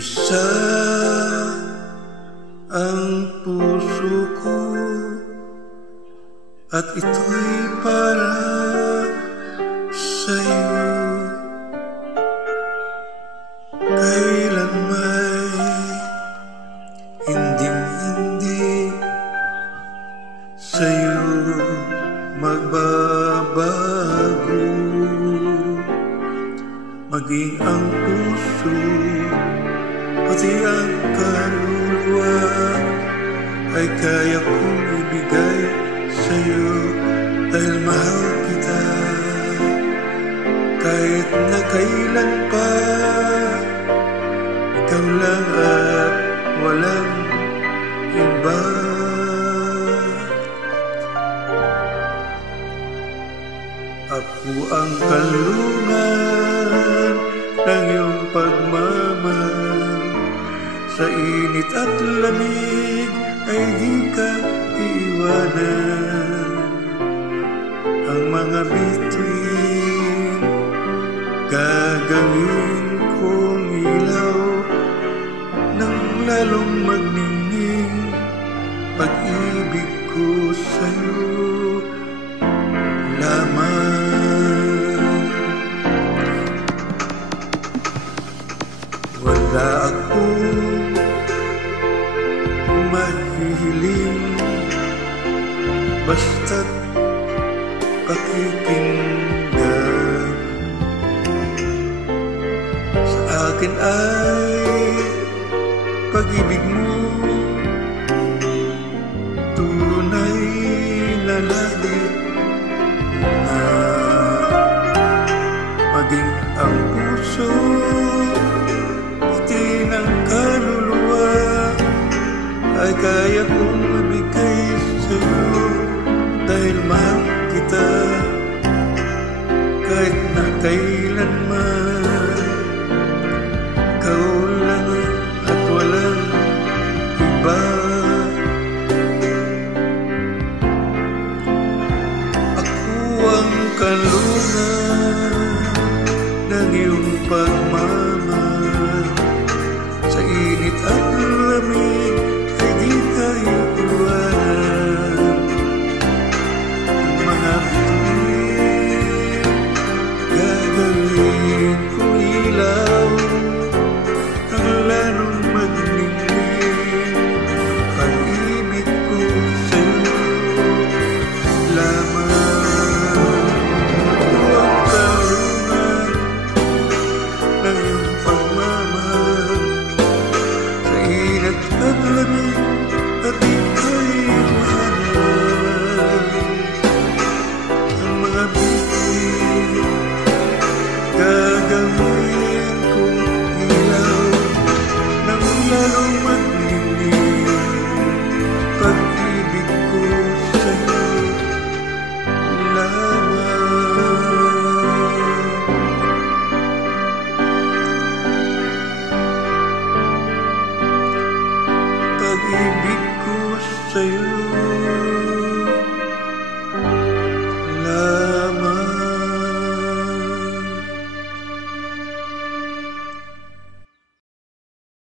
Iisa ang puso ko at ito'y para sa'yo. Kailan may hinding-hindi sa'yo magbabago, maging ang puso pati ang kaluluwa ay kaya kong ibigay sa'yo dahil mahal kita. Kahit na kailan pa, ikaw lang at walang iba. Ako ang kalungan ng iyong pagmamahal. Sa init at lamig ay di ka iiwanan. Ang mga bituin gagawin kong ilaw nang lalong magningning pag-ibig ko sa'yo lamang. Wala akong mahihiling basta't pakikinggan. Sa akin ay pag-ibig mo tunay na langit na maging ang puso pati ng kaluluwa ay kaya kong ibigay sa'yo dahil mahal kita. Kahit na kailanman, ikaw lang at walang iba. Ako ang kalungan ng iyong pagmamahal. Sa init at lamig ay di tayo iwanan. Ang mga bituin gagawin kong ilaw ang lalong magningning pag-ibig ko sa'yo lamang. Ako ang kalungan ng iyong pagmamahal. Sa init at lamig at di tayo iwanan. Ang mga bituin gagawin kong ilaw nang lalong magningning pag-ibig ko sa'yo lamang. Pag-ibig ko sa'yo